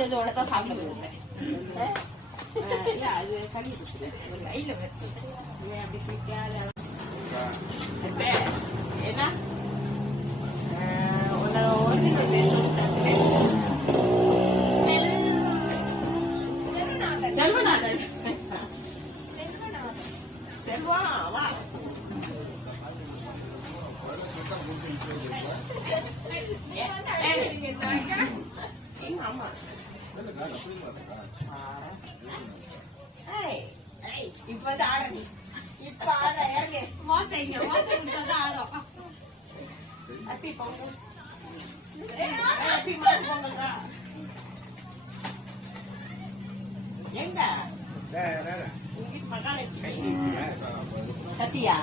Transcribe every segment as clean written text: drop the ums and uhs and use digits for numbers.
மாடு இதோட தான் சாப்பிடுறது. இல்ல அது கறி கொடுத்துரு ஒரு கையில வச்சு அப்படி சிக்காத ஏன்னா செல்வா வா ஆமா இப்ப ஆடணும் இப்ப ஆட இறங்கு மோசைங்க ஆடும் அப்படி போங்க அப்படி மாறி போங்க எங்க கத்தியா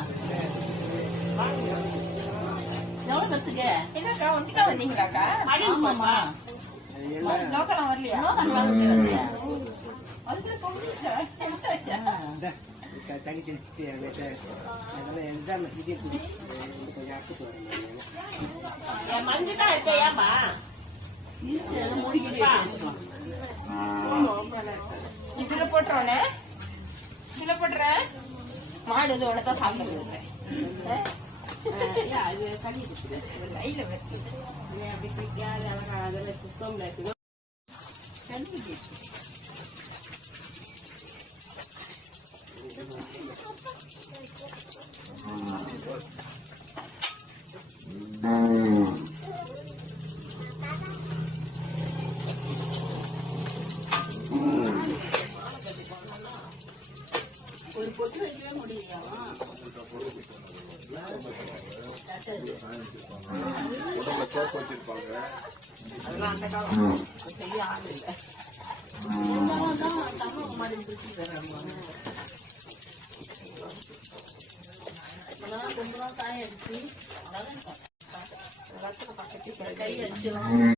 எவ்வளவு பெருசுங்க என்னக்கா ஒண்டிக்கா வந்தீங்களாக்கா? ஆமாமா லோக்கெல்லாம் வரலையா? தண்ணி தெளிச்சுட்டு அதெல்லாம் மஞ்சள் இருக்கையாமா இதுல போட்டுறோன்னு இதுல போட்டுறேன். மாடு இதோட தான் சாப்பிடுறது. அது கறி கொடுத்துரு ஒரு கையில வச்சு அப்படி சிக்காத அதில் சுத்தம் தண்ணி ஒரு பொட்டு வைக்கவே முடியலையா? அதெல்லாம் அந்த காலம் செய்ய ஆள் இல்லை காய அடிச்சு கை அடிச்சு